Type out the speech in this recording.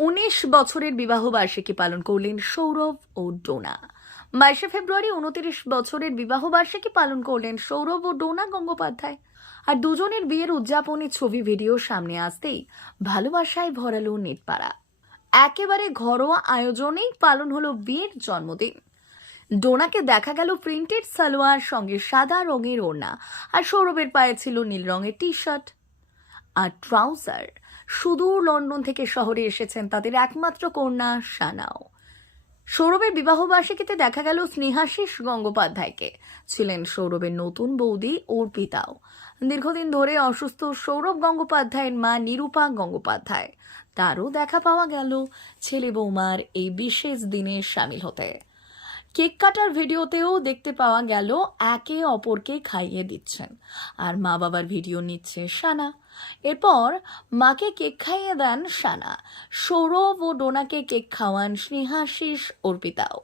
19 বছরের বিবাহ বার্ষিকী পালন করলেন সৌরভ ও ডোনা। 22শে ফেব্রুয়ারি 29 বছরের বিবাহ বার্ষিকী পালন করলেন সৌরভ ও ডোনা গঙ্গোপাধ্যায়। আর দুজনের বিয়ের উদযাপনের ছবি ভিডিও সামনে আসতেই ভালোবাসায় ভরালো নেটপাড়া। একেবারে ঘরোয়া আয়োজনেই পালন হলো বিয়ের জন্মদিন। ডোনাকে দেখা গেল প্রিন্টেড সালোয়ার সঙ্গে সাদা রঙের ওড়না, আর সৌরভের পায়ে ছিল নীল রঙের টি শার্ট আর ট্রাউজার। সুদূর লন্ডন থেকে শহরে এসেছেন তাদের একমাত্র কন্যা সানাও। সৌরভের বিবাহবার্ষিকীতে দেখা গেল স্নেহাশিস গঙ্গোপাধ্যায়কে, ছিলেন সৌরভের নতুন বৌদি অর্পিতাও। দীর্ঘদিন ধরে অসুস্থ সৌরভ গঙ্গোপাধ্যায়ের মা নিরূপা গঙ্গোপাধ্যায়, তারও দেখা পাওয়া গেল ছেলে বৌমার এই বিশেষ দিনে সামিল হতে। কেক কাটার ভিডিওতেও দেখতে পাওয়া গেল একে অপরকে খাইয়ে দিচ্ছেন, আর মা বাবার ভিডিও নিচ্ছে সানা। এরপর মাকে কেক খাইয়ে দেন সানা। সৌরভ ও ডোনাকে কেক খাওয়ান স্নেহাশিস অর্পিতাও।